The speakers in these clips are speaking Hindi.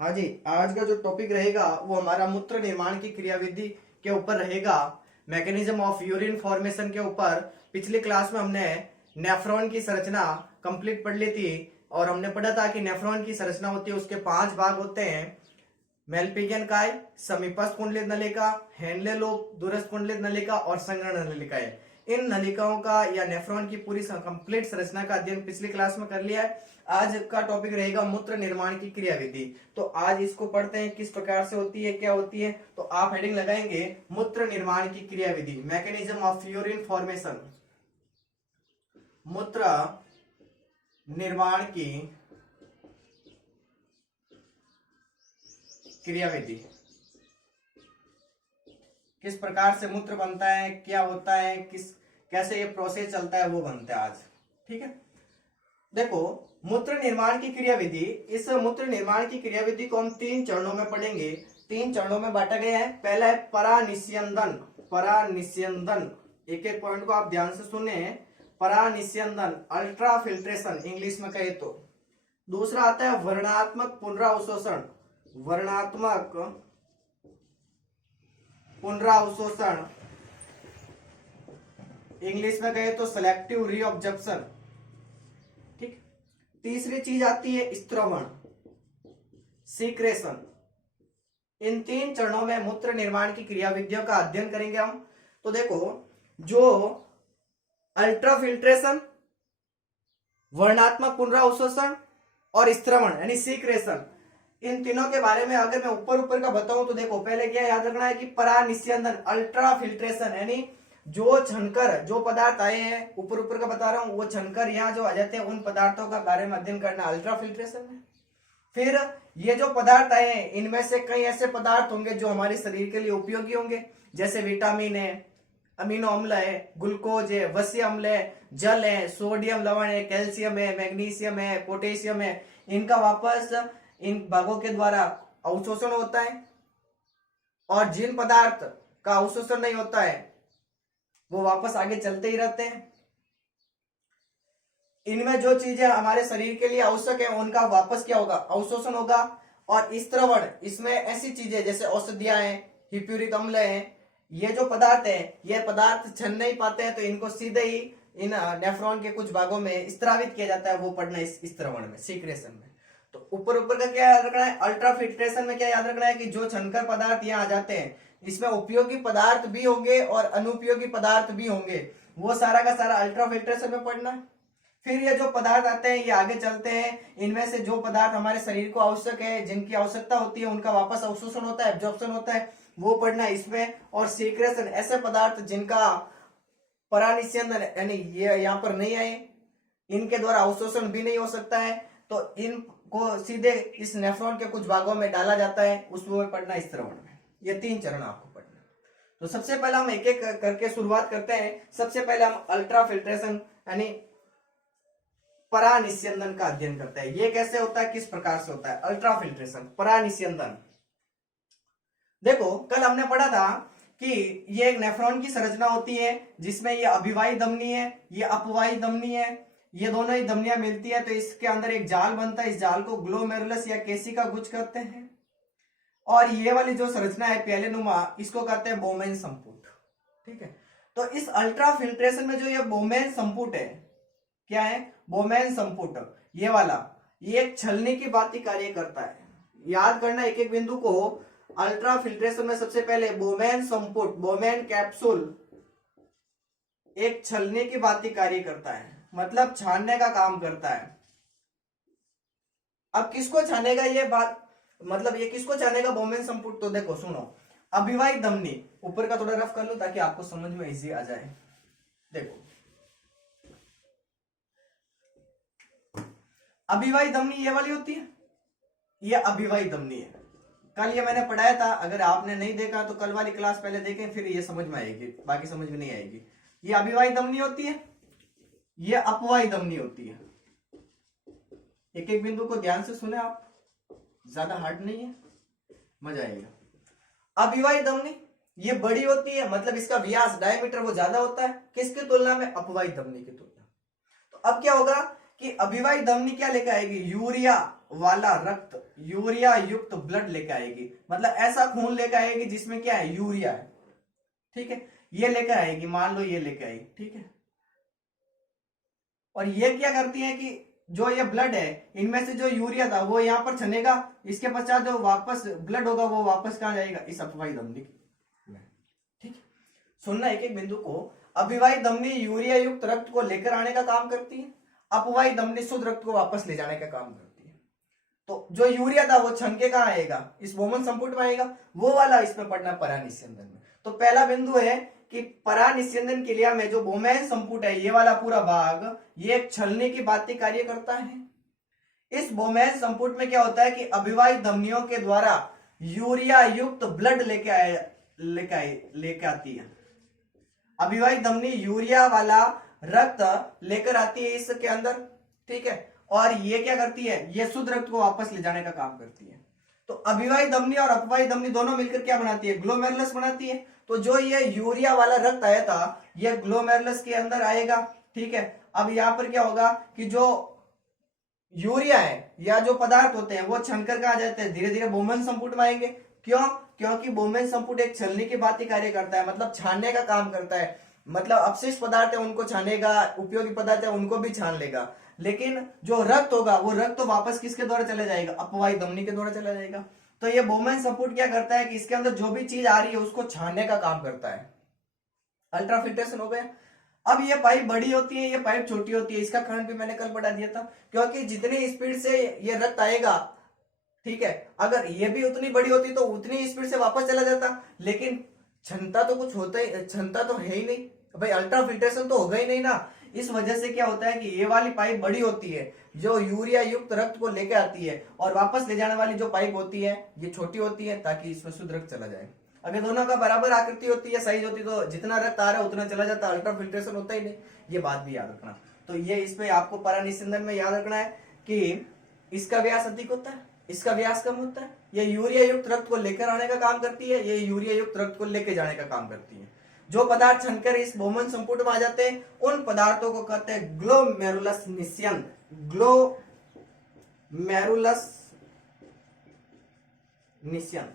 हाँ जी, आज का जो टॉपिक रहेगा वो हमारा मूत्र निर्माण की क्रियाविधि के ऊपर रहेगा। मैकेनिज्म ऑफ यूरिन फॉर्मेशन के ऊपर पिछली क्लास में हमने नेफ्रॉन की संरचना कंप्लीट पढ़ ली थी और हमने पढ़ा था कि नेफ्रॉन की संरचना होती है, उसके 5 भाग होते हैं। मेलपिगियन काय, समीपस्थ कुंडलित नलिका, हेनले लोब, दूरस्थ कुंडलित नलिका और संगरण नलिकाएं। इन नलिकाओं का या नेफ्रॉन की पूरी कंप्लीट संरचना का अध्ययन पिछली क्लास में कर लिया है। आज का टॉपिक रहेगा मूत्र निर्माण की क्रियाविधि। तो आज इसको पढ़ते हैं, किस प्रकार से होती है, क्या होती है। तो आप हेडिंग लगाएंगे मूत्र निर्माण की क्रियाविधि, मैकेनिज्म ऑफ यूरिन फॉर्मेशन, मूत्र निर्माण की क्रियाविधि। किस प्रकार से मूत्र बनता है, क्या होता है, कैसे ये प्रोसेस चलता है, वो बनता है आज। ठीक है, देखो मूत्र निर्माण की क्रियाविधि, इस मूत्र निर्माण की क्रियाविधि को हम 3 चरणों में पढ़ेंगे। 3 चरणों में बांटा गया है। पहला है परानिस्यंदन। परानिस्यंदन, एक एक पॉइंट को आप ध्यान से सुने। परानिस्यंदन, अल्ट्रा फिल्ट्रेशन इंग्लिश में कहे तो। दूसरा आता है वर्णात्मक पुनरावशोषण। वर्णात्मक पुनरावशोषण इंग्लिश में कहे तो सेलेक्टिव रीअब्जॉर्प्शन। ठीक। तीसरी चीज आती है स्त्रवण, सीक्रेशन। इन 3 चरणों में मूत्र निर्माण की क्रियाविधियों का अध्ययन करेंगे हम। तो देखो, जो अल्ट्रा फिल्ट्रेशन, वर्णात्मक पुनरावशोषण और स्त्रवण यानी सीक्रेशन, इन तीनों के बारे में अगर मैं ऊपर ऊपर का बताऊं तो देखो, पहले क्या याद रखना है कि परानिस्यंदन, अल्ट्रा फिल्ट्रेशन यानी जो छनकर जो पदार्थ आए हैं, ऊपर ऊपर का बता रहा हूं, वो छनकर यहाँ जो आ जाते हैं उन पदार्थों का बारे में अध्ययन करना अल्ट्रा फिल्ट्रेशन है। फिर ये जो पदार्थ आए हैं, इनमें से कई ऐसे पदार्थ होंगे जो हमारे शरीर के लिए उपयोगी होंगे, जैसे विटामिन है, अमीनो अम्ल है, ग्लूकोज है, वसीय अम्ल है, जल है, सोडियम लवण है, कैल्शियम है, मैग्नीशियम है, पोटेशियम है। इनका वापस इन भागों के द्वारा अवशोषण होता है। और जिन पदार्थ का अवशोषण नहीं होता है वो वापस आगे चलते ही रहते हैं। इनमें जो चीजें हमारे शरीर के लिए आवश्यक है उनका वापस क्या होगा, अवशोषण होगा। और स्त्रवण, इसमें ऐसी चीजें जैसे औषधियां हैं, हिप्यूरिक अम्ल है, ये जो पदार्थ है, ये पदार्थ छन नहीं पाते हैं तो इनको सीधे ही इन नेफ्रॉन के कुछ भागों में स्त्रावित किया जाता है। वो पढ़ना इस स्त्रवण में, सीक्रेशन में। तो ऊपर ऊपर का क्या याद रखना है, अल्ट्रा फिल्ट्रेशन में क्या याद रखना है कि जो छनकर पदार्थ यहाँ आ जाते हैं, इसमें उपयोगी पदार्थ भी होंगे और अनुपयोगी पदार्थ भी होंगे, वो सारा का सारा अल्ट्रा फिल्ट्रेशन में पढ़ना है। फिर ये जो पदार्थ आते हैं ये आगे चलते हैं, इनमें से जो पदार्थ हमारे शरीर को आवश्यक है, जिनकी आवश्यकता होती है, उनका वापस अवशोषण होता है, एब्जॉर्प्शन होता है, वो पढ़ना है इसमें। और सीक्रेशन, ऐसे पदार्थ जिनका परानिस्यंदन यानी ये यहाँ पर नहीं आए, इनके द्वारा अवशोषण भी नहीं हो सकता है, तो इनको सीधे इस नेफ्रॉन के कुछ भागों में डाला जाता है, उसमें पढ़ना स्त्रवण में। ये 3 चरण आपको पढ़ना। तो सबसे पहले हम एक एक करके शुरुआत करते हैं। सबसे पहले हम अल्ट्रा फिल्ट्रेशन यानी परानिस्यंदन का अध्ययन करते हैं। ये कैसे होता है, किस प्रकार से होता है अल्ट्रा फिल्ट्रेशन, परानिस्यंदन। देखो, कल हमने पढ़ा था कि ये एक नेफ्रॉन की संरचना होती है जिसमें ये अभिवाही धमनी है, ये अपवाही धमनी है, ये दोनों ही धमनियां मिलती है तो इसके अंदर एक जाल बनता है। इस जाल को ग्लोमेरुलस या केसिका गुच्छ कहते हैं। और ये वाली जो संरचना है प्यालेनुमा, इसको कहते हैं बोमेन संपुट। ठीक है, तो इस अल्ट्रा फिल्ट्रेशन में जो ये बोमेन संपुट है, क्या है, बोमेन संपुट, ये वाला, ये एक छलनी की भांति कार्य करता है। याद करना एक एक बिंदु को। अल्ट्रा फिल्ट्रेशन में सबसे पहले बोमेन संपुट, बोमेन कैप्सूल एक छलनी की भांति कार्य करता है, मतलब छानने का काम करता है। अब किसको छानेगा ये बात, मतलब ये किसको छानेगा बोमेन संपुट, तो देखो सुनो, अभिवाही धमनी, ऊपर का थोड़ा रफ कर लो ताकि आपको समझ में इजी आ जाए। देखो, अभिवाही धमनी ये वाली होती है, ये अभिवाही धमनी है। कल ये मैंने पढ़ाया था, अगर आपने नहीं देखा तो कल वाली क्लास पहले देखें, फिर ये समझ में आएगी, बाकी समझ में नहीं आएगी। ये अभिवाही धमनी होती है, ये अपवाही धमनी होती है। एक एक बिंदु को ध्यान से सुने आप, ज्यादा हार्ड नहीं है, मजा आएगा। अभिवाही धमनी ये बड़ी होती है, मतलब इसका व्यास, डायमीटर वो ज्यादा होता है, किसकी तुलना में, अपवाही धमनी की तुलना। तो अब क्या होगा कि अभिवाही धमनी क्या लेकर आएगी, यूरिया वाला रक्त, यूरिया युक्त ब्लड लेकर आएगी, मतलब ऐसा खून लेकर आएगी जिसमें क्या है, यूरिया है, ठीक है, ये लेकर आएगी, मान लो ये लेकर आएगी, ठीक है। और ये क्या करती है कि जो ये ब्लड है इनमें से जो यूरिया था वो यहाँ पर छनेगा, इसके पश्चात जो वापस ब्लड होगा वो वापस कहाँ जाएगा, इस अपवाही धमनी में, ठीक है। सुनना एक एक बिंदु को, अभिवाही धमनी यूरिया युक्त रक्त को लेकर आने का काम करती है, अपवाही धमनी शुद्ध रक्त को वापस ले जाने का काम करती है। तो जो यूरिया था वो छन के कहाँ आएगा, इस बोमन संपुट में आएगा, वो वाला इसमें पढ़ना परानिस्यंदन में। तो पहला बिंदु है कि परानिस्यंदन क्रिया में जो बोमेन संपुट है ये वाला पूरा भाग, ये एक छलने की बात कार्य करता है। इस बोमेन संपुट में क्या होता है कि अभिवाही धमनियों के द्वारा यूरिया युक्त ब्लड लेके आती है, अभिवाही धमनी यूरिया वाला रक्त लेकर आती है इसके अंदर, ठीक है। और ये क्या करती है, ये शुद्ध रक्त को वापस ले जाने का काम करती है। तो अभिवाही धमनी और अपवाही धमनी दोनों मिलकर क्या बनाती है, ग्लोमेरुलस बनाती है। तो जो ये यूरिया वाला रक्त आया था ये ग्लोमेरुलस के अंदर आएगा, ठीक है। अब यहां पर क्या होगा कि जो यूरिया है या जो पदार्थ होते हैं वो छनकर कहा जाते हैं, धीरे धीरे बोमेन संपुट में आएंगे। क्यों, क्योंकि बोमेन संपुट एक छलनी की बात कार्य करता है, मतलब छानने का काम करता है, मतलब अपशिष्ट पदार्थ है उनको छानेगा, उपयोगी पदार्थ है उनको भी छान लेगा, लेकिन जो रक्त होगा वो रक्त तो वापस किसके द्वारा चला जाएगा, अपवाही धमनी के द्वारा चला जाएगा। तो ये बोमेन संपुट क्या करता है कि इसके अंदर जो भी चीज आ रही है उसको छानने का काम करता है। अल्ट्राफिल्ट्रेशन हो गया। अब ये पाइप बड़ी होती है, ये पाइप छोटी होती है, इसका करंट भी मैंने कल बढ़ा दिया था, क्योंकि जितनी स्पीड से ये रक्त आएगा, ठीक है, अगर ये भी उतनी बड़ी होती तो उतनी स्पीड से वापस चला जाता, लेकिन क्षमता तो कुछ होता ही, क्षमता तो है ही नहीं भाई, अल्ट्राफिल्ट्रेशन तो होगा ही नहीं ना। इस वजह से क्या होता है कि ये वाली पाइप बड़ी होती है जो यूरिया युक्त रक्त को लेकर आती है, और वापस ले जाने वाली जो पाइप होती है ये छोटी होती है ताकि इसमें शुद्ध रक्त चला जाए। अगर दोनों का बराबर आकृति होती है, साइज होती है, तो जितना रक्त आ रहा है उतना चला जाता, अल्ट्राफिल्ट्रेशन होता ही नहीं। ये बात भी याद रखना। तो ये इसमें आपको परानिस्यंदन में याद रखना है कि इसका व्यास अधिक होता है, इसका व्यास कम होता है। ये यूरिया युक्त रक्त को लेकर आने का काम करती है, ये यूरिया युक्त रक्त को लेकर जाने का काम करती है। जो पदार्थ छनकर इस बोमन संपुट में आ जाते हैं उन पदार्थों को कहते हैं ग्लोमेरुलस निस्यंद, ग्लोमेरुलस निस्यंद,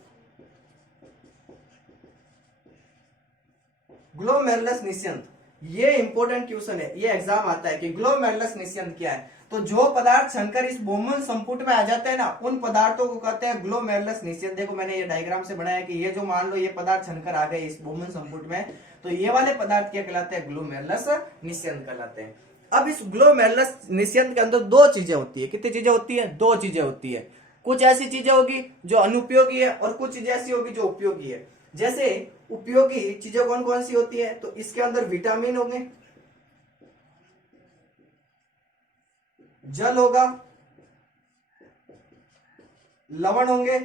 ग्लोमेरुलस निस्यंद। ये इंपॉर्टेंट क्वेश्चन है, ये एग्जाम आता है कि ग्लोमेरुलस निस्यंद क्या है। तो जो पदार्थ छनकर इस बोमन संपुट में आ जाते हैं ना उन पदार्थों को कहते हैं ग्लोमेरुलस निस्यंद। देखो मैंने ये डायग्राम से बनाया कि ये जो मान लो ये पदार्थ छनकर आ गए इस बोमन संपुट में, तो ये वाले पदार्थ क्या कहलाते हैं, ग्लोमेरुलस निस्यंद कहलाते हैं। अब इस ग्लोमेरुलस निस्यंद के अंदर दो चीजें होती है, कितनी चीजें होती है, दो चीजें होती है। कुछ ऐसी चीजें होगी जो अनुपयोगी है और कुछ चीजें ऐसी होगी जो उपयोगी है। जैसे उपयोगी चीजें कौन कौन सी होती है, तो इसके अंदर विटामिन होंगे, जल होगा, लवण होंगे,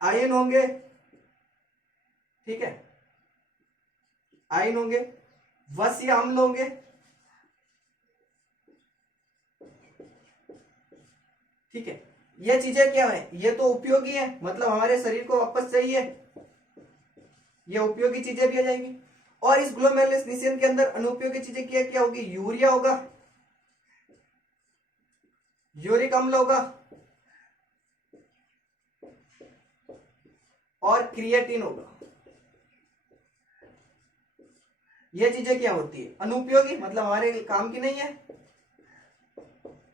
आयन होंगे, ठीक है, आयन होंगे, वसीय अम्ल होंगे, ठीक है। ये चीजें क्या है, ये तो उपयोगी है, मतलब हमारे शरीर को वापस चाहिए, ये उपयोगी चीजें भी आ जाएंगी। और इस ग्लोमेरुलस निस्यंद के अंदर अनुपयोगी चीजें क्या क्या होगी, यूरिया होगा, यूरिक अम्ल होगा और क्रिएटिन होगा। ये चीजें क्या होती है, अनुपयोगी, मतलब हमारे काम की नहीं है।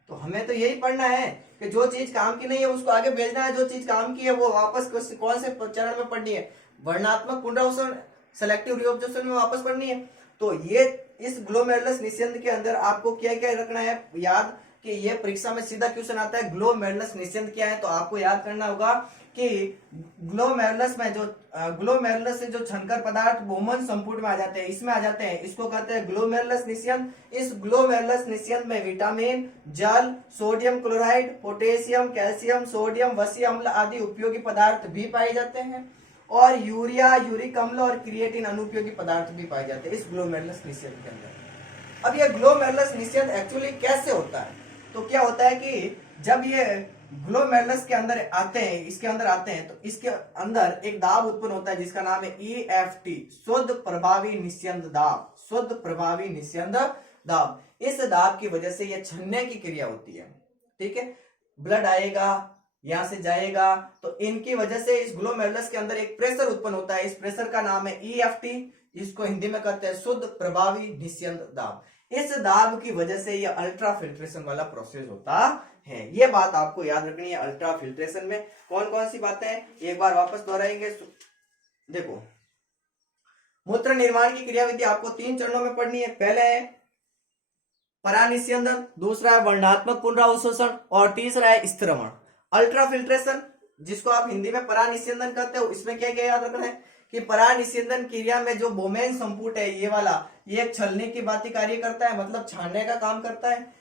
तो हमें तो यही पढ़ना है कि जो चीज काम की नहीं है उसको आगे भेजना है, जो चीज काम की है वो वापस कौन से चरण में पढ़नी है, वर्णात्मक पुनरावसन, सेलेक्टिव रीऑब्जर्वेशन में वापस पढ़नी है। तो ये इस ग्लोमेरुलस निस्यंद के अंदर आपको क्या क्या रखना है याद, कि ये परीक्षा में सीधा क्वेश्चन आता है ग्लोमेरुलस निस्यंद क्या है। तो आपको याद करना होगा कि ग्लोमेरुलस में जो ग्लोमेरुलस से जो छनकर पदार्थ बोमन संपुट में आ जाते हैं, इसमें आ जाते हैं, इसको कहते हैं ग्लोमेरुलस निस्यंद। इस ग्लोमेरुलस निस्यंद में विटामिन, जल, sodium chloride, potassium, calcium, sodium, वसीय अम्ल आदि उपयोगी पदार्थ भी पाए जाते हैं, और यूरिया, यूरिक अम्ल और क्रिएटिन अनुपयोगी पदार्थ भी पाए जाते हैं इस ग्लोमेरुलस निस्यंद के अंदर। अब ये ग्लोमेरुलस निस्यंद एक्चुअली कैसे होता है, तो क्या होता है कि जब ये ग्लोमेरुलस के अंदर आते हैं, इसके अंदर आते हैं, तो इसके अंदर एक दाब उत्पन्न होता है जिसका नाम है EFT, शुद्ध प्रभावी निस्यंद दाब, शुद्ध प्रभावी निस्यंद दाब। इस दाब की वजह से यह छनने की क्रिया होती है। ठीक है, ब्लड आएगा, यहां से जाएगा, तो इनकी वजह से इस ग्लोमेरुलस के अंदर एक प्रेशर उत्पन्न होता है। इस प्रेशर का नाम है EFT, इसको हिंदी में कहते हैं शुद्ध प्रभावी निस्यंद दाब। इस दाब की वजह से यह अल्ट्रा फिल्ट्रेशन वाला प्रोसेस होता है। ये बात आपको याद रखनी है। अल्ट्रा फिल्ट्रेशन में कौन कौन सी बातें हैं, एक बार वापस दोहराएंगे। देखो, मूत्र निर्माण की क्रियाविधि आपको 3 चरणों में पढ़नी है। पहले है परानिस्यंदन, दूसरा है वर्णात्मक पुनरावशोषण और तीसरा है स्थिरवण। अल्ट्रा फिल्ट्रेशन, जिसको आप हिंदी में परानिस्यंदन कहते हो, इसमें क्या क्या याद रखना है कि परानिस्यंदन क्रिया में जो बोमेन संपुट है ये वाला, ये एक छलने की भांति कार्य करता है, मतलब छानने का काम करता है।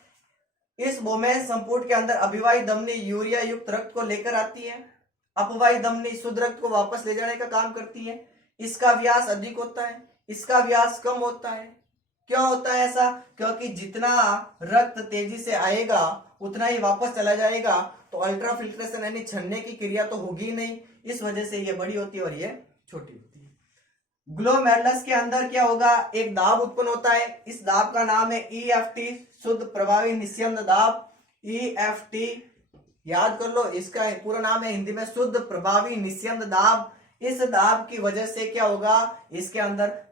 इस बोमेन संपुट के अंदर अभिवाही धमनी यूरिया युक्त रक्त को लेकर आती है, अपवाही धमनी शुद्ध रक्त को वापस ले जाने का काम करती है। इसका व्यास अधिक होता है, इसका व्यास कम होता है। क्यों होता है ऐसा? क्योंकि जितना रक्त तेजी से आएगा उतना ही वापस चला जाएगा, तो अल्ट्रा फिल्ट्रेशन यानी छनने की क्रिया तो होगी नहीं, इस वजह से ये बड़ी होती है और ये छोटी होती है। ग्लोमेरुलस के अंदर क्या होगा, एक दाब उत्पन्न होता है, इस दाब का नाम है EFT, शुद्ध प्रभावी निस्यंद दाब। EFT याद कर लो, इसका पूरा नाम है हिंदी में शुद्ध प्रभावी निस्यंद दाब। इस दाब की वजह से क्या होगा, इसके अंदर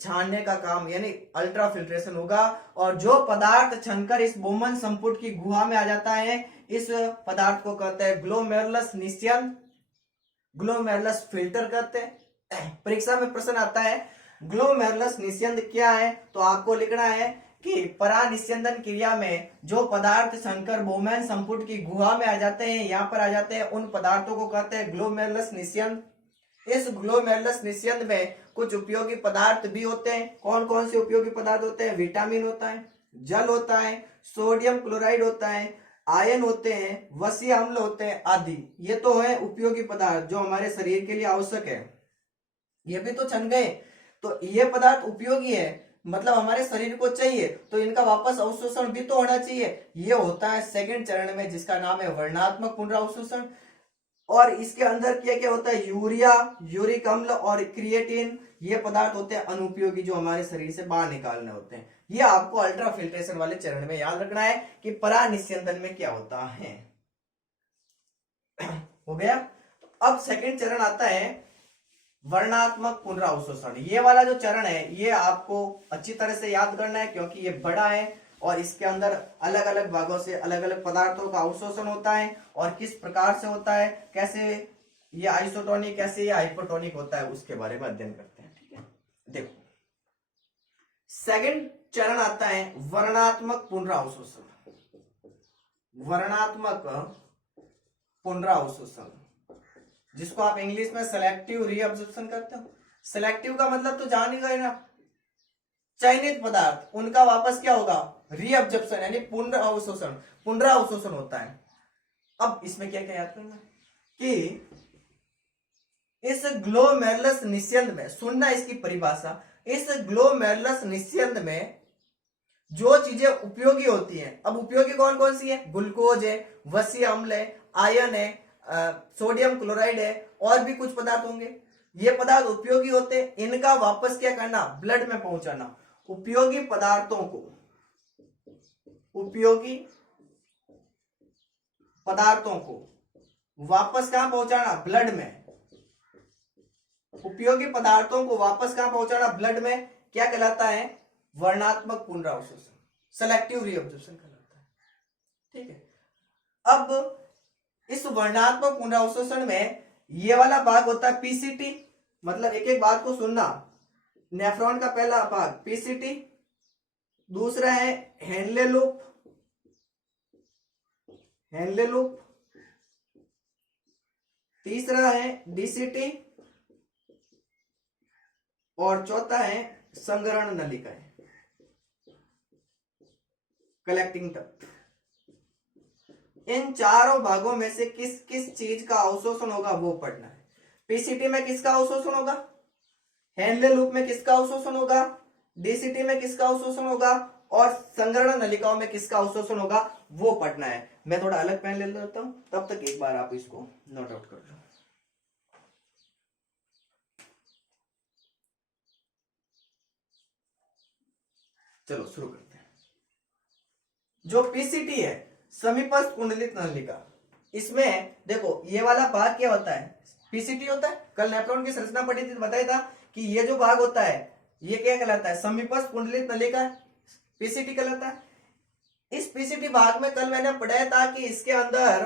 छानने का काम यानी अल्ट्रा फिल्ट्रेशन होगा, और जो पदार्थ छनकर इस बोमन संपुट की गुहा में आ जाता है, इस पदार्थ को कहते हैं ग्लोमेरुलस निस्यंद, ग्लोमेरुलस फिल्टर कहते हैं। परीक्षा में प्रश्न आता है ग्लोमेरुलस निस्यंद क्या है, तो आपको लिखना है कि परानिस्यंदन क्रिया में जो पदार्थ छनकर बोमेन संपुट की गुहा में आ जाते हैं, यहां पर आ जाते हैं, उन पदार्थों को कहते हैं ग्लोमेरुलस निस्यंद। इस ग्लोमेरुलस निस्यंद में कुछ उपयोगी पदार्थ भी होते हैं। कौन कौन से उपयोगी पदार्थ होते हैं? विटामिन होता है, जल होता है, सोडियम क्लोराइड होता है, आयन होते हैं, वसीय अम्ल होते हैं आदि। ये तो है उपयोगी पदार्थ जो हमारे शरीर के लिए आवश्यक है। ये भी तो छन गए, तो ये पदार्थ उपयोगी है, मतलब हमारे शरीर को चाहिए, तो इनका वापस अवशोषण भी तो होना चाहिए। ये होता है सेकंड चरण में, जिसका नाम है वर्णात्मक पुनरावशोषण। और इसके अंदर क्या क्या होता है? यूरिया, यूरिक अम्ल और क्रिएटिन, ये पदार्थ होते हैं अनुपयोगी जो हमारे शरीर से बाहर निकालने होते हैं। ये आपको अल्ट्रा फिल्ट्रेशन वाले चरण में याद रखना है कि परानिस्यंदन में क्या होता है। हो गया। अब सेकंड चरण आता है वर्णात्मक पुनरावशोषण। ये वाला जो चरण है ये आपको अच्छी तरह से याद करना है, क्योंकि ये बड़ा है और इसके अंदर अलग अलग भागों से अलग अलग पदार्थों का अवशोषण होता है, और किस प्रकार से होता है, कैसे ये आइसोटोनिक, कैसे ये हाइपोटोनिक होता है, उसके बारे में अध्ययन करते हैं। ठीक है, देखो सेकंड चरण आता है वर्णात्मक पुनरावशोषण। वर्णात्मक पुनरावशोषण, जिसको आप इंग्लिश में सेलेक्टिव रीअब्जॉर्प्शन करते हो। सेलेक्टिव का मतलब तो जान ही गए ना, चयनित पदार्थ उनका वापस क्या होगा? रीअब्जॉर्प्शन यानी पुनरावशोषण, पुनरावशोषण होता है। अब इसमें क्या क्या याद करना कि इस ग्लोमेरुलस निस्यंद में, सुनना इसकी परिभाषा, इस ग्लोमेरुलस निस्यंद में जो चीजें उपयोगी होती हैं, अब उपयोगी कौन कौन सी है? ग्लूकोज है, वसीय अम्ल है, आयन है, सोडियम क्लोराइड है, और भी कुछ पदार्थ होंगे। ये पदार्थ उपयोगी होते हैं, इनका वापस क्या करना? ब्लड में पहुंचाना। उपयोगी पदार्थों को, उपयोगी पदार्थों को वापस कहां पहुंचाना? ब्लड में। उपयोगी पदार्थों को वापस कहां पहुंचाना? ब्लड में। क्या कहलाता है? वर्णात्मक पुनरावशोषण, सेलेक्टिव रीअब्जॉर्प्शन कहलाता है। ठीक है, अब इस वर्णात्मक पुनरावशोषण में ये वाला भाग होता है पीसीटी, मतलब एक एक बात को सुनना। नेफ्रॉन का पहला भाग पीसीटी, दूसरा है हेनले लूप, हेनले लूप, तीसरा है डीसीटी, और चौथा है संग्रहण नलिकाएं, कलेक्टिंग डक्ट। इन चारों भागों में से किस किस चीज का अवशोषण होगा वो पढ़ना है। पीसीटी में किसका अवशोषण होगा? हेनले लूप में किसका अवशोषण होगा? डीसीटी में किसका अवशोषण होगा? और संग्रहण नलिकाओं में किसका अवशोषण होगा वो पढ़ना है। मैं थोड़ा अलग पेन ले लेता हूं, तब तक एक बार आप इसको नोट आउट कर लो। चलो शुरू करते हैं। जो पीसीटी है, समीपस्थ कुंडलित नलिका, इसमें देखो ये वाला भाग क्या होता है, पीसीटी होता है। कल नेफ्रॉन की संरचना पढ़ी थी तो बताया था कि ये जो भाग होता है ये क्या कहलाता है, समीपस्थ कुंडलित नलिका, पीसीटी कहलाता है। इस पीसीटी भाग में कल मैंने पढ़ाया था कि इसके अंदर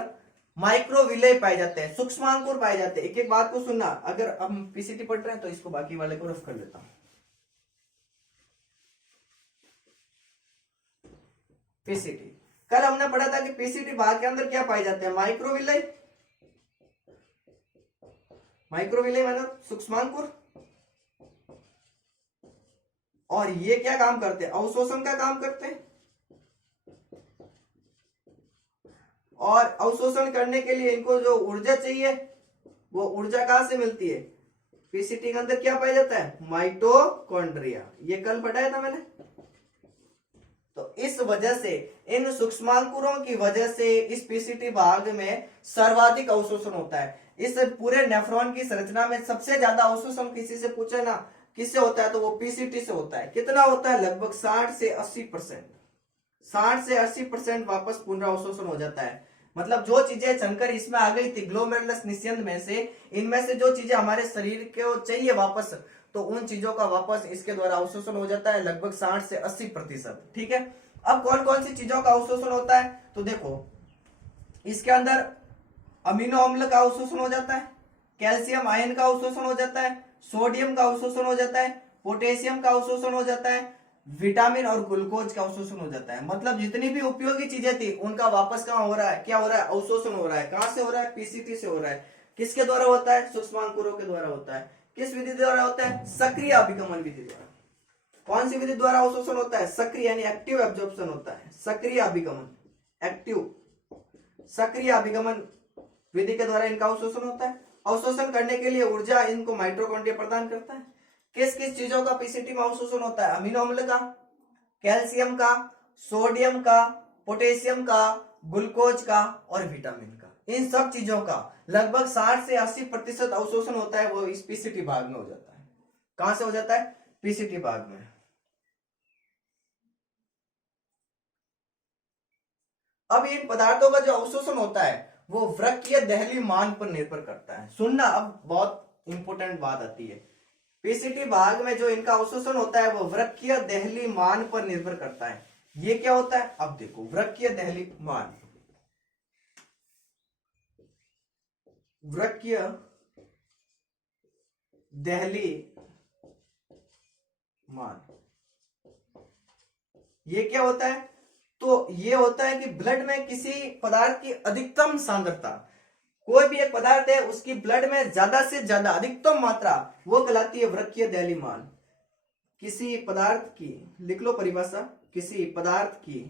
माइक्रोविले पाए जाते हैं, सूक्ष्मांकुर पाए जाते हैं। एक एक बात को सुनना, अगर हम पीसीटी पढ़ रहे हैं तो इसको बाकी वाले को रफ कर लेता हूं। पीसीटी कल हमने पढ़ा था कि पीसीटी भाग के अंदर क्या पाए जाते हैं, माइक्रोविले, माइक्रोविले मतलब सूक्ष्मांकुर। और ये क्या काम करते हैं, अवशोषण का काम करते हैं। और अवशोषण करने के लिए इनको जो ऊर्जा चाहिए वो ऊर्जा कहां से मिलती है, पीसीटी के अंदर क्या पाया जाता है, माइटोकॉन्ड्रिया। ये कल पढ़ाया था मैंने। तो इस वजह से, इन सूक्ष्मांकुरों की वजह से इस पीसीटी भाग में सर्वाधिक अवशोषण होता है। इस पूरे नेफ्रॉन की संरचना में सबसे ज्यादा अवशोषण किसी से पूछे ना, किससे होता है, तो वो पीसीटी से होता है। कितना होता है, लगभग 60 से 80%। 60 से 80% वापस पुनरावशोषण हो जाता है। मतलब जो चीजें चनकर इसमें आ गई थी ग्लोमेरुलस निस्यंद में से, इनमें से जो चीजें हमारे शरीर को चाहिए वापस, तो उन चीजों का वापस इसके द्वारा अवशोषण हो जाता है, लगभग 60 से 80%। ठीक है। अब कौन कौन सी चीजों का अवशोषण होता है, तो देखो इसके अंदर अमीनो अम्ल का अवशोषण हो जाता है, कैल्शियम आयन का अवशोषण हो जाता है, सोडियम का अवशोषण हो जाता है, पोटेशियम का अवशोषण हो जाता है, विटामिन और ग्लूकोज का अवशोषण हो जाता है। मतलब जितनी भी उपयोगी चीजें थी उनका वापस कहां हो रहा है, क्या हो रहा है, अवशोषण हो रहा है। कहां से हो रहा है, पीसीटी से हो रहा है। किसके द्वारा होता है, सूक्ष्मांकुरों के द्वारा होता है। किस विधि द्वारा होता है, सक्रिय अभिगमन विधि द्वारा। कौन सी विधि द्वारा अवशोषण होता है, सक्रिय यानी एक्टिव एब्जॉर्प्शन होता है, सक्रिय अभिगमन, एक्टिव, सक्रिय अभिगमन विधि के द्वारा इनका अवशोषण होता है। अवशोषण करने के लिए ऊर्जा इनको माइटोकॉन्ड्रिया प्रदान करता है। किस किस चीजों का पीसीटी में अवशोषण होता है, अमीनो अम्ल का, कैल्शियम का, सोडियम का, पोटेशियम का, ग्लूकोज का और विटामिन का। इन सब चीजों का लगभग 60 से 80% अवशोषण होता है, वो इस पीसीटी भाग में हो जाता है। कहां से हो जाता है, पीसीटी भाग में। अब इन पदार्थों का जो अवशोषण होता है वो वृक्कीय देहली मान पर निर्भर करता है। सुनना, अब बहुत इंपॉर्टेंट बात आती है। पीसीटी भाग में जो इनका अवशोषण होता है वो वृक्कीय देहली मान पर निर्भर करता है। ये क्या होता है, अब देखो वृक्कीय देहली मान, वृक्कीय देहली मान, ये क्या होता है, तो ये होता है कि ब्लड में किसी पदार्थ की अधिकतम सांद्रता, कोई भी एक पदार्थ है उसकी ब्लड में ज्यादा से ज्यादा अधिकतम मात्रा, वो कहलाती है वृक्कीय देहली मान। किसी पदार्थ की, लिख लो परिभाषा, किसी पदार्थ की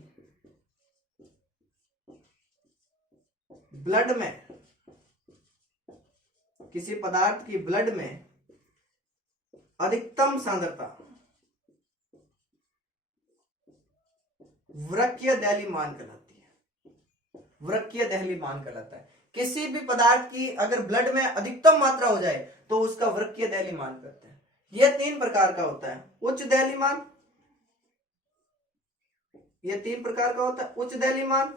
ब्लड में, किसी पदार्थ की ब्लड में अधिकतम सांद्रता वृक्कीय देहली मान कहलाती है, वृक्कीय देहली मान कहलाता है। किसी भी पदार्थ की अगर ब्लड में अधिकतम मात्रा हो जाए तो उसका वृक्कीय देहली मान कहते हैं। यह 3 प्रकार का होता है, उच्च देहली मान, यह 3 प्रकार का होता है, उच्च देहली मान,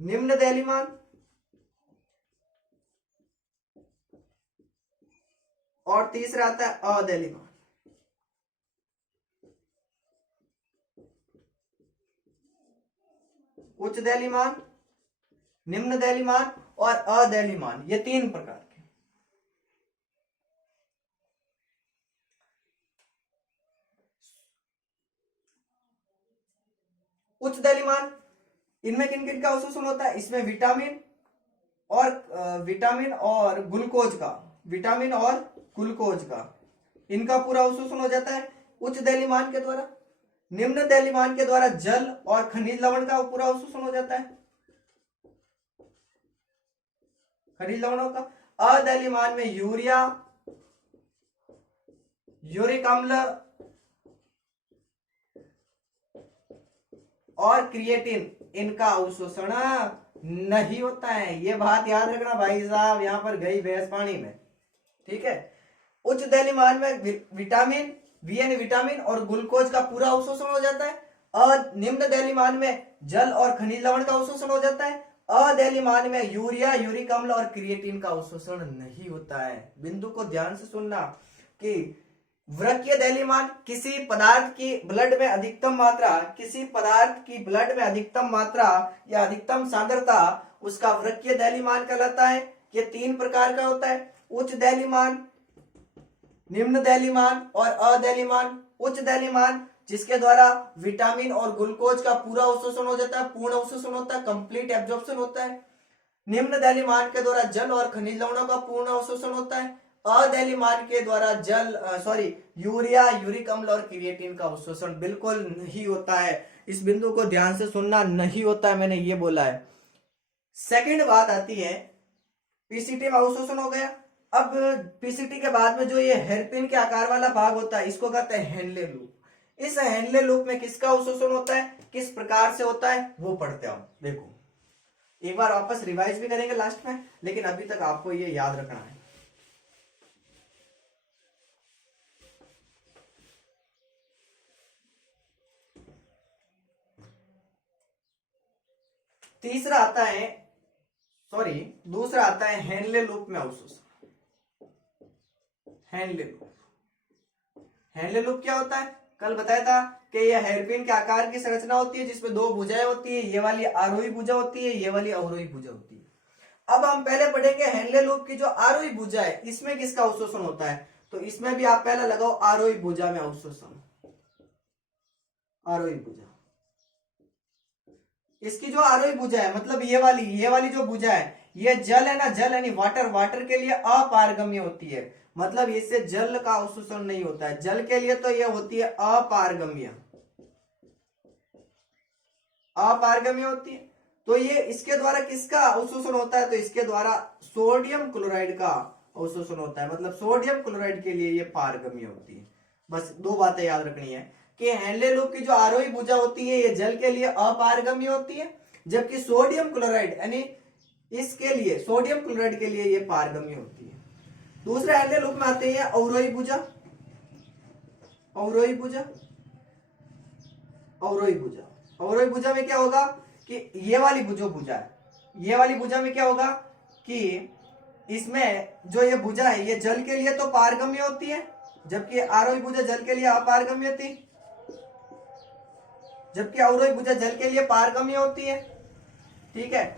निम्न देहली मान और तीसरा आता है अदेहली मान। उच्च देहली मान, निम्न देहली मान और अदेहली मान, ये 3 प्रकार के। उच्च देहली मान, इनमें किन किन का अवशोषण होता है, इसमें विटामिन और ग्लूकोज का, विटामिन और ग्लूकोज का, इनका पूरा अवशोषण हो जाता है उच्च देहली मान के द्वारा। निम्न देहली मान के द्वारा जल और खनिज लवण का पूरा अवशोषण हो जाता है, खनिज लवणों का। अदेहली मान में यूरिया, यूरिक अम्ल और क्रिएटिन, इनका अवशोषण नहीं होता है। ये बात याद रखना भाई साहब, यहां पर गई भैंस पानी में। ठीक है। उच्च देहली मान में विटामिन, वी यानी विटामिन और ग्लूकोज का पूरा अवशोषण हो जाता है। निम्न द्रव्यमान में जल और खनिज लवण का अवशोषण हो जाता है। अद्रव्यमान में यूरिया, यूरिक अम्ल और क्रिएटिन का अवशोषण नहीं होता है। बिंदु को ध्यान से सुनना कि वृक्कीय द्रव्यमान किसी पदार्थ की ब्लड में अधिकतम मात्रा, किसी पदार्थ की ब्लड में अधिकतम मात्रा या अधिकतम सांद्रता उसका वृक्कीय द्रव्यमान कहलाता है। ये 3 प्रकार का होता है, उच्च द्रव्यमान, निम्न द्रव्यमान और अद्रव्यमान। उच्च द्रव्यमान जिसके द्वारा विटामिन और ग्लूकोज का पूरा अवशोषण हो जाता है, पूर्ण अवशोषण होता है, कंप्लीट एब्जॉर्प्शन होता है। निम्न द्रव्यमान के द्वारा जल और खनिज लवणों का पूर्ण अवशोषण होता है। अद्रव्यमान के द्वारा यूरिया, यूरिक अम्ल और क्रिएटिन का अवशोषण बिल्कुल नहीं होता है। इस बिंदु को ध्यान से सुनना, नहीं होता है, मैंने ये बोला है। सेकंड बात आती है, पीसीटी में अवशोषण हो गया। अब पीसीटी के बाद में जो ये हेयरपिन के आकार वाला भाग होता है, इसको कहते हैं हेनले लूप। इस हेनले लूप में किसका अवशोषण होता है, किस प्रकार से होता है, वो पढ़ते हैं। देखो, एक बार वापस रिवाइज भी करेंगे लास्ट में, लेकिन अभी तक आपको ये याद रखना है। दूसरा आता है हेनले लूप में अवशोषण। हेनले लूप क्या होता है, कल बताया था कि यह हेयरपिन के आकार की संरचना होती है जिसमें 2 भुजाएं होती है। ये वाली आरोही भुजा होती है, ये वाली अवरोही भुजा होती है। अब हम पहले पढ़ेंगे हेनले लूप की जो आरोही भुजा है, इसमें किसका अवशोषण होता है। तो इसमें भी आप पहले लगाओ आरोही भुजा में अवशोषण। आरोही भुजा, इसकी जो आरोही भुजा है, मतलब ये वाली जो भुजा है, ये जल है ना, जल यानी वाटर के लिए अपारगम्य होती है। मतलब इससे जल का अवशोषण नहीं होता है। जल के लिए तो यह होती है अपारगम्य होती है। तो ये इसके द्वारा किसका अवशोषण होता है, तो इसके द्वारा सोडियम क्लोराइड का अवशोषण होता है। मतलब सोडियम क्लोराइड के लिए ये पारगम्य होती है। बस 2 बातें याद रखनी है कि हेनले लूप की जो आरोही भुजा होती है, ये जल के लिए अपारगम्य होती है, जबकि सोडियम क्लोराइड यानी इसके लिए, सोडियम क्लोराइड के लिए ये पारगम्य होती है। दूसरे हेनले लूप में आते हैं अवरोही भुजा। अवरोही भुजा में क्या होगा कि ये वाली जो भुजा है, ये वाली भुजा में क्या होगा कि इसमें जो ये भुजा है, ये जल के लिए तो पारगम्य होती है, जबकि आरोही भुजा जल के लिए अपारगम्य होती है, जबकि अवरोही भुजा जल के लिए पारगम्य होती है। ठीक है,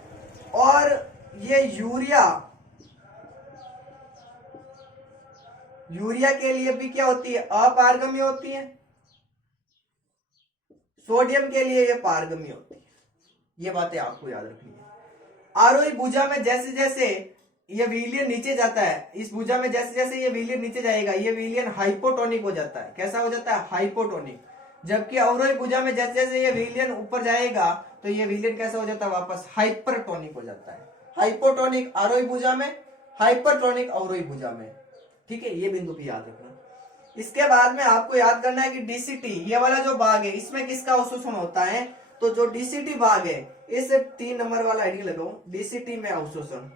और ये यूरिया के लिए भी क्या होती है, अपारगम्य होती है। सोडियम के लिए ये पारगम्य होती है। ये बातें आपको याद रखनी है। आरोही भुजा में जैसे जैसे ये विलयन नीचे जाता है, इस भुजा में जैसे जैसे ये विलयन नीचे जाएगा, ये विलयन हाइपोटोनिक हो जाता है। कैसा हो जाता है, हाइपोटोनिक। जबकि अवरोही भुजा में जैसे जैसे ये विलयन ऊपर जाएगा, तो ये विलयन कैसा हो जाता है, वापस हाइपरटोनिक हो जाता है। हाइपोटोनिक आरोही भुजा में, हाइपरटोनिक अवरोही भुजा में। ठीक है, ये बिंदु भी याद रखना। इसके बाद में आपको याद करना है कि डीसीटी, ये वाला जो भाग है, इसमें किसका अवशोषण होता है। तो जो डीसीटी भाग है, इस 3 नंबर वाला आईडी लगाओ, डीसीटी में अवशोषण।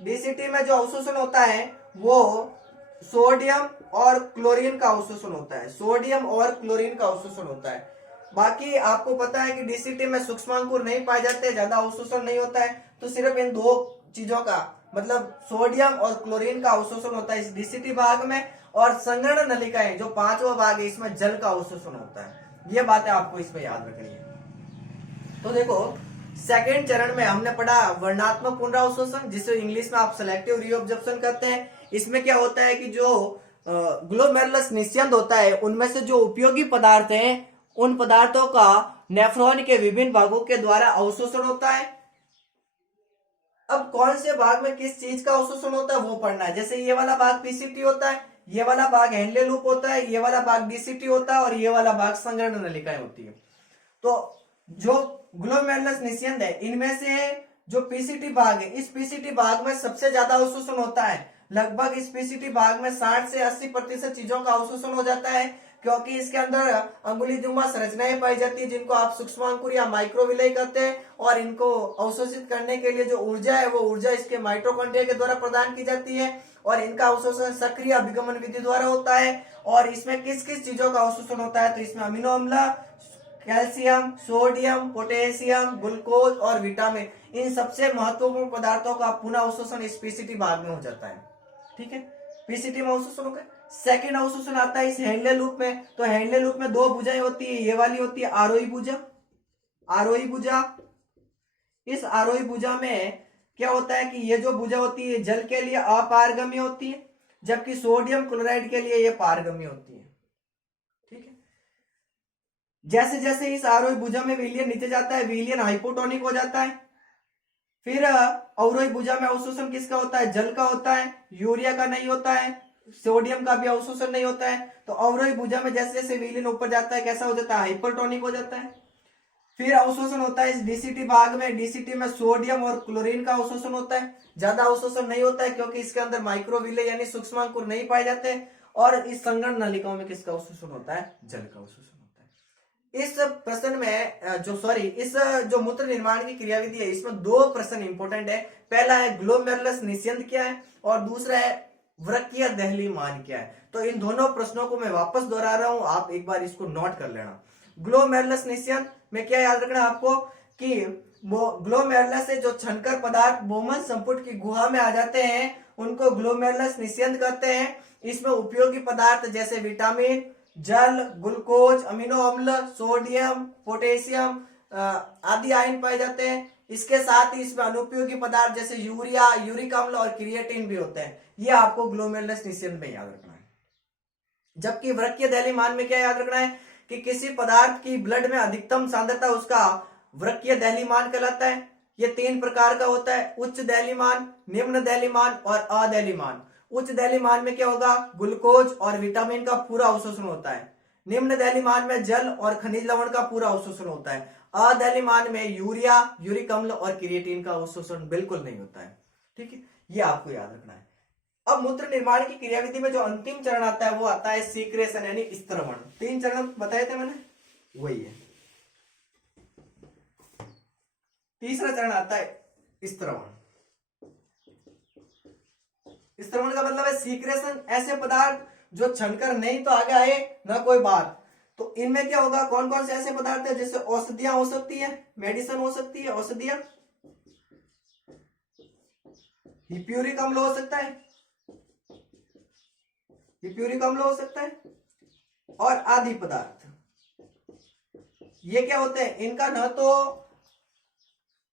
डीसीटी में जो अवशोषण होता है वो सोडियम और क्लोरीन का अवशोषण होता है। सोडियम और क्लोरीन का अवशोषण होता है। बाकी आपको पता है कि डीसीटी में सूक्ष्मांकुर नहीं पाए जाते, ज्यादा अवशोषण नहीं होता है, तो सिर्फ इन 2 चीजों का, मतलब सोडियम और क्लोरीन का अवशोषण होता है इस डीसीटी भाग में। और संगरण नलिकाएं जो 5वां भाग है, इसमें जल का अवशोषण होता है। ये बातें आपको इसमें याद रखनी है। तो देखो, सेकेंड चरण में हमने पढ़ा वर्णात्मक पुनरावशोषण, जिसे इंग्लिश में आप सिलेक्टिव रीअब्जॉर्प्शन कहते हैं। इसमें क्या होता है कि जो ग्लोमेरुलस निस्यंद होता है, उनमें से जो उपयोगी पदार्थ हैं, उन पदार्थों का नेफ्रॉन के विभिन्न भागों के द्वारा अवशोषण होता है। अब कौन से भाग में किस चीज का अवशोषण होता है वो पढ़ना है। जैसे ये वाला भाग पीसीटी होता है, ये वाला भाग हेनले लूप होता है, ये वाला भाग डीसीटी होता है, और ये वाला भाग संगरण नलिकाएं होती है। तो जो ग्लोमेरुलस निस्यंद है, इनमें से जो पीसीटी भाग है, इस पीसीटी भाग में सबसे ज्यादा अवशोषण होता है। लगभग इस पीसीटी भाग में 60 से 80% चीजों का अवशोषण हो जाता है, क्योंकि इसके अंदर अंगुलीनुमा संरचनाएं पाई जाती है, जिनको आप सूक्ष्मांकुर या माइक्रोविलय कहते हैं। और इनको अवशोषित करने के लिए जो ऊर्जा है, वो ऊर्जा इसके माइटोकॉन्ड्रिया के द्वारा प्रदान की जाती है। और इनका अवशोषण सक्रिय अभिगमन विधि द्वारा होता है। और इसमें किस किस चीजों का अवशोषण होता है, तो इसमें अमीनो अम्ल, कैल्शियम, सोडियम, पोटेशियम, ग्लूकोज और विटामिन, इन सबसे महत्वपूर्ण पदार्थों का पुनः अवशोषण इस पीसीटी भाग में हो जाता है। ठीक है, पीसीटी में अवशोषण हो गया। सेकेंड अवशोषण आता है इस हैंडले लूप में। तो हैंडले लूप में दो भुजाएं होती है, ये वाली होती है आरोही भुजा, आरोही भुजा। इस आरोही भुजा में क्या होता है कि ये जो भुजा होती है जल के लिए अपारगम्य होती है, जबकि सोडियम क्लोराइड के लिए ये पारगम्य होती है। ठीक है, जैसे जैसे इस आरोही भुजा में विलयन नीचे जाता है, विलयन हाइपोटोनिक हो जाता है। फिर अवरोही भुजा में अवशोषण किसका होता है, जल का होता है, यूरिया का नहीं होता है, सोडियम का भी अवशोषण नहीं होता है। तो अवरोही भुजा में जैसे जैसे विलयन ऊपर जाता है कैसा हो जाता है, हाइपरटोनिक हो जाता है। फिर अवशोषण होता है इस डीसीटी भाग में, डीसीटी में सोडियम और क्लोरीन का अवशोषण होता है। ज्यादा अवशोषण नहीं होता है क्योंकि इसके अंदर माइक्रोविले यानी सूक्ष्मांकुर नहीं पाए जाते। और इस संगरण नलिकाओं में किसका अवशोषण होता है, जल का अवशोषण होता है। इस प्रश्न में इस जो मूत्र निर्माण की क्रियाविधि है इसमें दो प्रश्न इंपॉर्टेंट है। पहला है ग्लोमेरुलस निस्यंद क्या है और दूसरा है वृक्कीय दहली मान क्या है। तो इन दोनों प्रश्नों को मैं वापस दोहरा रहा हूं, आप एक बार इसको नोट कर लेना। ग्लोमेरुलस निस्यंद में क्या याद रखना आपको कि ग्लोमेरुलस से जो छनकर पदार्थ बोमन संपुट की गुहा में आ जाते हैं उनको ग्लोमेरुलस निस्यंद कहते हैं। इसमें उपयोगी पदार्थ जैसे विटामिन, जल, ग्लूकोज, अमीनो अम्ल, सोडियम, पोटेशियम आदि आयन पाए जाते हैं। इसके साथ ही इसमें अनुपयोगी पदार्थ जैसे यूरिया, यूरिक अम्ल और क्रिएटिन भी होते हैं। ये आपको ग्लोमेरुलस निस्यंद में याद रखना है। जबकि वृक्कीय दहली मान में क्या याद रखना है कि किसी पदार्थ की ब्लड में अधिकतम सांद्रता उसका वृक्कीय दहली मान कहलाता है। ये तीन प्रकार का होता है, उच्च दहली मान, निम्न दहली मान और अदहली मान। उच्च दहली मान में क्या होगा, ग्लूकोज और विटामिन का पूरा अवशोषण होता है। निम्न दहली मान में जल और खनिज लवण का पूरा अवशोषण होता है। अदहली मान में यूरिया, यूरिक अम्ल और क्रिएटिन का अवशोषण बिल्कुल नहीं होता है। ठीक है, ये आपको याद रखना है। अब मूत्र निर्माण की क्रियाविधि में जो अंतिम चरण आता है वो आता है सीक्रेशन यानी स्त्रवण। तीन चरण बताए थे मैंने, वही है। तीसरा चरण आता है स्त्रवण। स्त्रवण का मतलब है सीक्रेशन, ऐसे पदार्थ जो छनकर नहीं तो आगे आए ना कोई बात। तो इनमें क्या होगा, कौन कौन से ऐसे पदार्थ है, जैसे औषधियां हो सकती है, मेडिसिन हो सकती है, औषधियां, हिप्यूरिक अम्ल हो सकता है, हिप्यूरिक अम्ल हो सकता है और आदि पदार्थ। ये क्या होते हैं, इनका न तो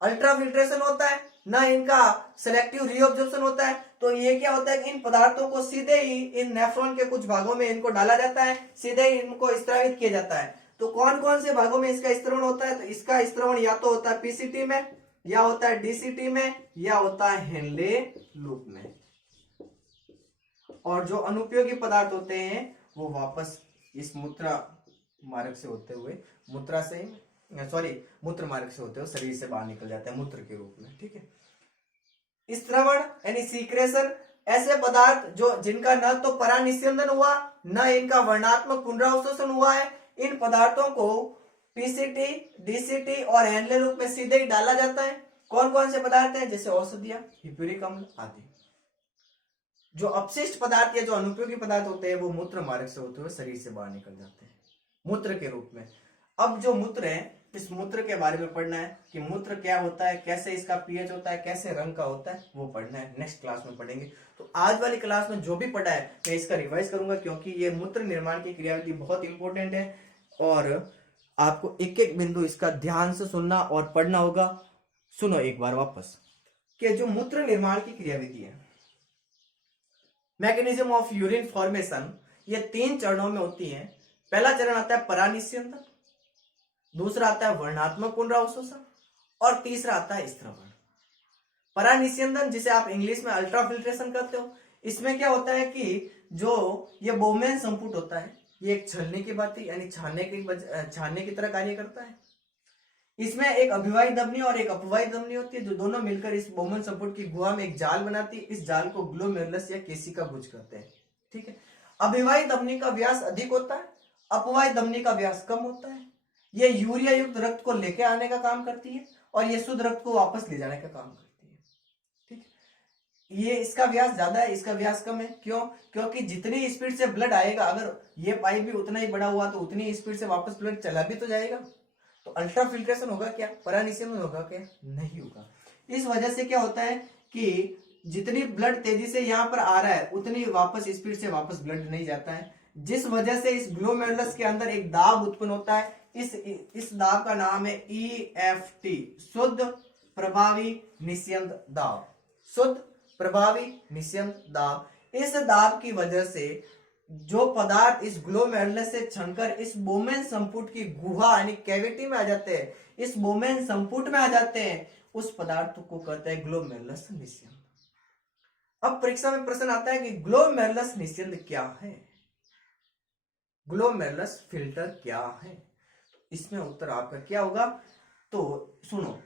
अल्ट्राफिल्ट्रेशन होता है ना इनका सेलेक्टिव रीअब्जॉर्प्शन होता है। तो ये क्या होता है कि इन पदार्थों को सीधे ही इन नेफ्रॉन के कुछ भागों में इनको डाला जाता है, सीधे ही इनको स्त्रावित किया जाता है। तो कौन कौन से भागों में इसका स्त्रवण होता है, तो इसका स्त्रवण या तो होता है पीसीटी में, या होता है डीसीटी में, या होता है हेनले लूप में। और जो अनुपयोगी पदार्थ होते हैं वो वापस इस मूत्र मार्ग से होते हुए मूत्र मार्ग से होते हुए शरीर से बाहर निकल जाते हैं मूत्र के रूप में। ठीक है, स्त्रवण यानी सीक्रेशन, ऐसे पदार्थ जो जिनका न तो परानिस्यंदन हुआ न इनका वर्णात्मक पुनरावशोषण हुआ है, इन पदार्थों को पीसीटी, डीसीटी और हेनले लूप में सीधे ही डाला जाता है। कौन कौन से पदार्थ हैं, जैसे औषधियां, हिप्यूरिक अम्ल आदि। जो अपशिष्ट पदार्थ या जो अनुपयोगी पदार्थ होते हैं वो मूत्र मार्ग से होते हुए शरीर से बाहर निकल जाते हैं मूत्र के रूप में। अब जो मूत्र है, इस मूत्र के बारे में पढ़ना है कि मूत्र क्या होता है, कैसे इसका पीएच होता है, कैसे रंग का होता है, वो पढ़ना है, नेक्स्ट क्लास में पढ़ेंगे। तो आज वाली क्लास में जो भी पढ़ा है मैं इसका रिवाइज करूंगा क्योंकि ये मूत्र निर्माण की क्रियाविधि बहुत इंपॉर्टेंट है और आपको एक एक बिंदु इसका ध्यान से सुनना और पढ़ना होगा। सुनो एक बार वापस कि जो मूत्र निर्माण की क्रियाविधि है, मैकेनिज्म ऑफ यूरिन फॉर्मेशन, ये तीन चरणों में होती है। पहला चरण आता है परानिस्यंदन, दूसरा आता है वर्णात्मक पुनरावशोषण और तीसरा आता है स्त्रवण। परानिस्यंदन जिसे आप इंग्लिश में अल्ट्राफिल्ट्रेशन कहते हो, इसमें क्या होता है कि जो ये बोमेन संपुट होता है ये एक छलनी की भांति यानी छानने की तरह कार्य करता है। इसमें एक अभिवाही धमनी और एक अपवाही धमनी होती है जो दोनों मिलकर इस बोमन संपुट की गुहा में एक जाल बनाती है। इस जाल को ग्लोमेरुलस या केशिका भुज कहते हैं। ठीक है, अभिवाही धमनी का व्यास अधिक होता है, अपवाही धमनी का व्यास कम होता है। ये यूरिया युक्त रक्त को लेके आने का काम करती है और ये शुद्ध रक्त को वापस ले जाने का काम करती है। ठीक है, ये इसका व्यास ज्यादा है, इसका व्यास कम है। क्यों? क्योंकि जितनी स्पीड से ब्लड आएगा, अगर ये पाइप भी उतना ही बड़ा हुआ तो उतनी स्पीड से वापस ब्लड चला भी तो जाएगा। तो अल्ट्रा फिल्ट्रेशन होगा क्या? परानिषेचन होगा क्या? नहीं होगा। इस वजह से क्या होता है कि जितनी ब्लड तेजी से यहाँ पर आ रहा है उतनी वापस स्पीड से वापस ब्लड नहीं जाता है, जिस वजह से इस ग्लोमेरुलस के अंदर एक दाब उत्पन्न होता है। इस दाब का नाम है EFT, शुद्ध प्रभावी निस्यंद दाब। शुद्ध प्रभावी निस्यंद दाब। इस दाब की वजह से जो पदार्थ इस ग्लोमेरुलस से छनकर इस बोमेन संपुट की गुहा यानी कैविटी में आ जाते हैं, इस बोमेन संपुट में आ जाते हैं, उस पदार्थ को कहते हैं ग्लोमेरुलस निस्यंद। अब परीक्षा में प्रश्न आता है कि ग्लोमेरुलस निस्यंद क्या है, ग्लोमेरुलस फिल्टर क्या है? तो इसमें उत्तर आपका क्या होगा? तो सुनो,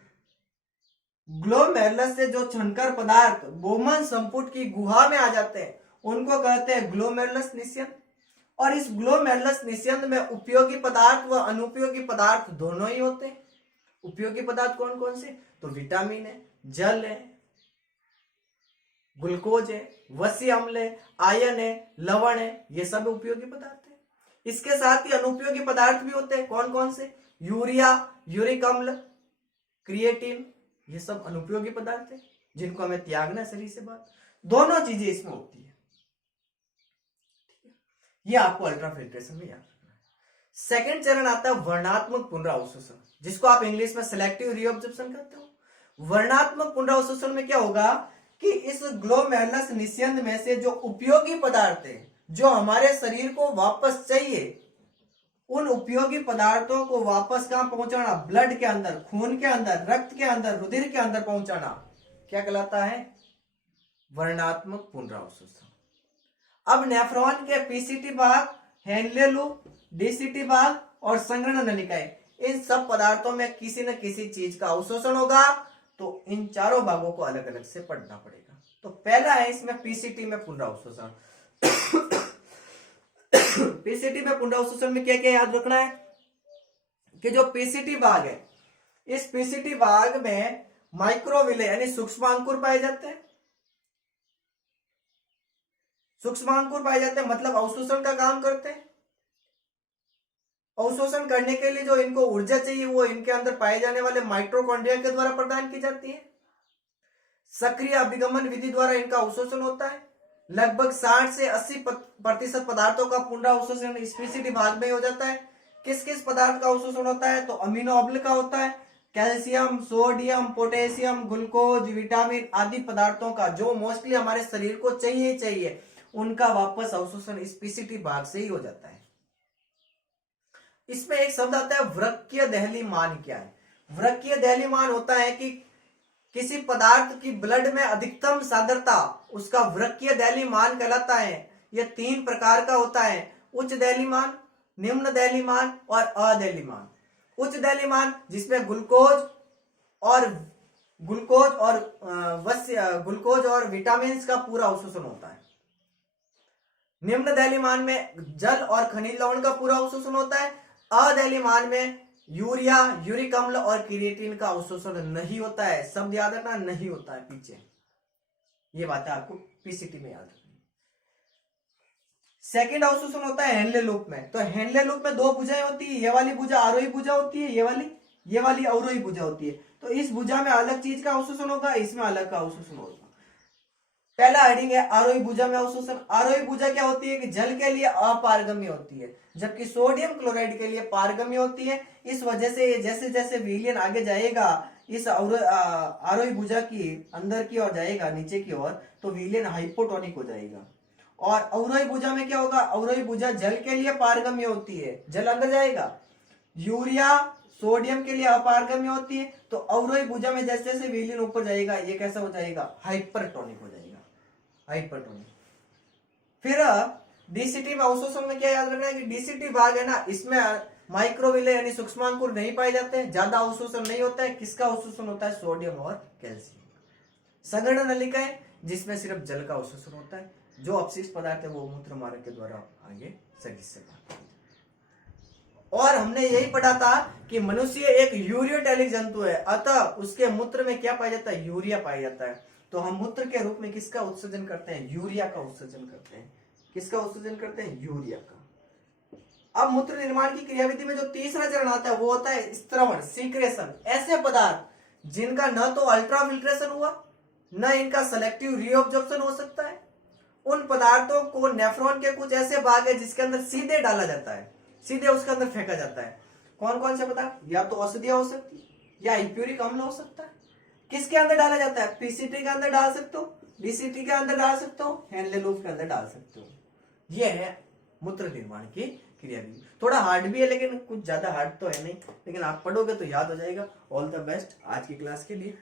ग्लोमेरुलस से जो छनकर पदार्थ बोमन संपुट की गुहा में आ जाते हैं उनको कहते हैं ग्लोमेरुलस निस्यंद। और इस ग्लोमेरुलस निस्यंद में उपयोगी पदार्थ व अनुपयोगी पदार्थ दोनों ही होते हैं। उपयोगी पदार्थ कौन कौन से? तो विटामिन है, जल है, ग्लूकोज है, वसी अम्ल है, आयन है, लवण है, ये सब उपयोगी पदार्थ है। इसके साथ ही अनुपयोगी पदार्थ भी होते हैं। कौन कौन से? यूरिया, यूरिक अम्ल, क्रिएटिन, ये सब अनुपयोगी पदार्थ है जिनको हमें त्यागना शरीर से बाहर। दोनों चीजें इसमें होती है। ये आपको अल्ट्रा फिल्ट्रेशन में याद रखना है। सेकंड चरण आता है वर्णात्मक पुनरावशोषण, जिसको आप इंग्लिश में सिलेक्टिव रीअब्जॉर्प्शन कहते हो। वर्णात्मक पुनरावशोषण में क्या होगा कि इस ग्लोमेरुलस निस्यंद में से जो उपयोगी पदार्थ है, जो हमारे शरीर को वापस चाहिए, उन उपयोगी पदार्थों को वापस कहां पहुंचाना? ब्लड के अंदर, खून के अंदर, रक्त के अंदर, रुधिर के अंदर पहुंचाना क्या कहलाता है? वर्णात्मक पुनरावशोषण। अब नेफ्रॉन के पीसीटी भाग, हेनले लूप, डीसीटी भाग और संग्रहण नलिकाएं, इन सब पदार्थों में किसी न किसी चीज का अवशोषण होगा। तो इन चारों भागों को अलग अलग से पढ़ना पड़ेगा। तो पहला है इसमें पीसीटी में पुनरावशोषण। पीसीटी में पुनरावशोषण में क्या क्या याद रखना है कि जो पीसीटी भाग है, इस पीसीटी भाग में माइक्रोविले यानी सूक्ष्मांकुर पाए जाते हैं। सूक्ष्मांकुर पाए जाते हैं मतलब अवशोषण का काम करते हैं। अवशोषण करने के लिए जो इनको ऊर्जा चाहिए वो इनके अंदर पाए जाने वाले माइटोकॉन्ड्रिया के द्वारा प्रदान की जाती है। सक्रिय अभिगमन विधि द्वारा इनका अवशोषण होता है। लगभग 60 से 80% पदार्थों का पुनरावशोषण इस पीसीटी भाग में हो जाता है। किस किस पदार्थ का अवशोषण होता है? तो अमीनो अम्ल का होता है, calcium, sodium, potassium, glucose, vitamin आदि पदार्थों का, जो मोस्टली हमारे शरीर को चाहिए, उनका वापस अवशोषण इस पीसीटी भाग से ही हो जाता है। इसमें एक शब्द आता है वृक्कीय दहली मान। क्या है वृक्कीय दहली मान? होता है कि किसी पदार्थ की ब्लड में अधिकतम सांद्रता, उसका वृक्कीय दहली मान कहलाता है। यह 3 प्रकार का होता है: उच्च दहली मान, निम्न दहली मान और अदहली मान। उच्च दहली मान जिसमें ग्लूकोज और विटामिन का पूरा अवशोषण होता है। निम्न दहली मान में जल और खनिज लवण का पूरा अवशोषण होता है। अदहली मान में यूरिया, यूरिक अम्ल और क्रिएटिन का अवशोषण नहीं होता है। शब्द याद रखना, नहीं होता है पीछे, ये बात है आपको पीसीटी में याद रखनी। सेकंड अवशोषण होता है हेनले लूप में। तो हेनले लूप में 2 भुजाएं होती है। ये वाली भुजा आरोही भुजा होती है, ये वाली अवरोही भुजा होती है। तो इस भुजा में अलग चीज का अवशोषण होगा, इसमें अलग का अवशोषण होगा। पहला हेडिंग है आरोही भुजा में अवशोषण। आरोही भुजा क्या होती है कि जल के लिए अपारगम्य होती है, जबकि सोडियम क्लोराइड के लिए पारगम्य होती है। इस वजह से जैसे जैसे विलयन आगे जाएगा इस आरोही भुजा की अंदर की ओर जाएगा, नीचे की ओर, तो विलयन हाइपोटोनिक हो जाएगा। और अवरोही भुजा में क्या होगा? अवरोही भुजा जल के लिए पारगम्य होती है, जल अंदर जाएगा। यूरिया, सोडियम के लिए अपारगम्य होती है। तो अवरोही भुजा में जैसे जैसे विलयन ऊपर जाएगा ये कैसा हो जाएगा? हाइपरटोनिक हो जाएगा, हाइपरटोनिक। फिर डीसीटी में अवशोषण में क्या याद रखना है कि डीसीटी भाग है ना, इसमें माइक्रोविले यानी सूक्ष्मांकुर नहीं पाए जाते हैं, ज्यादा अवशोषण नहीं होता है। किसका अवशोषण होता है? सोडियम और कैल्शियम। संग्रहण नलिकाएं जिसमें सिर्फ जल का अवशोषण होता है, जो अपशिष्ट पदार्थ है वो मूत्र मार्ग के द्वारा आगे शरीर से बाहर। और हमने यही पढ़ा था कि मनुष्य एक यूरियोटैलिक जंतु है, अतः उसके मूत्र में क्या पाया जाता है? यूरिया पाया जाता है। तो हम मूत्र के रूप में किसका उत्सर्जन करते हैं? यूरिया का उत्सर्जन करते हैं। किसका उत्सर्जन करते हैं? यूरिया का। अब मूत्र निर्माण की क्रियाविधि में जो तीसरा चरण आता है वो होता है स्त्रवण, सीक्रेशन। ऐसे पदार्थ जिनका न तो अल्ट्राफिल्ट्रेशन हुआ, न इनका सेलेक्टिव रीअब्जॉर्प्शन हो सकता है, उन पदार्थों को नेफ्रॉन के कुछ ऐसे भाग है जिसके अंदर सीधे डाला जाता है, सीधे उसके अंदर फेंका जाता है। कौन कौन से पदार्थ? या तो औषधियां हो सकती है, या इप्यूरिक अम्ल हो सकता है। किसके अंदर डाला जाता है? पीसीटी के अंदर डाल सकते हो, डीसीटी के अंदर डाल सकते हो, हेनले लूप के अंदर डाल सकते हो। यह है मूत्र निर्माण की क्रियाविधि। थोड़ा हार्ड भी है, लेकिन कुछ ज्यादा हार्ड तो है नहीं, लेकिन आप पढ़ोगे तो याद हो जाएगा। ऑल द बेस्ट आज की क्लास के लिए।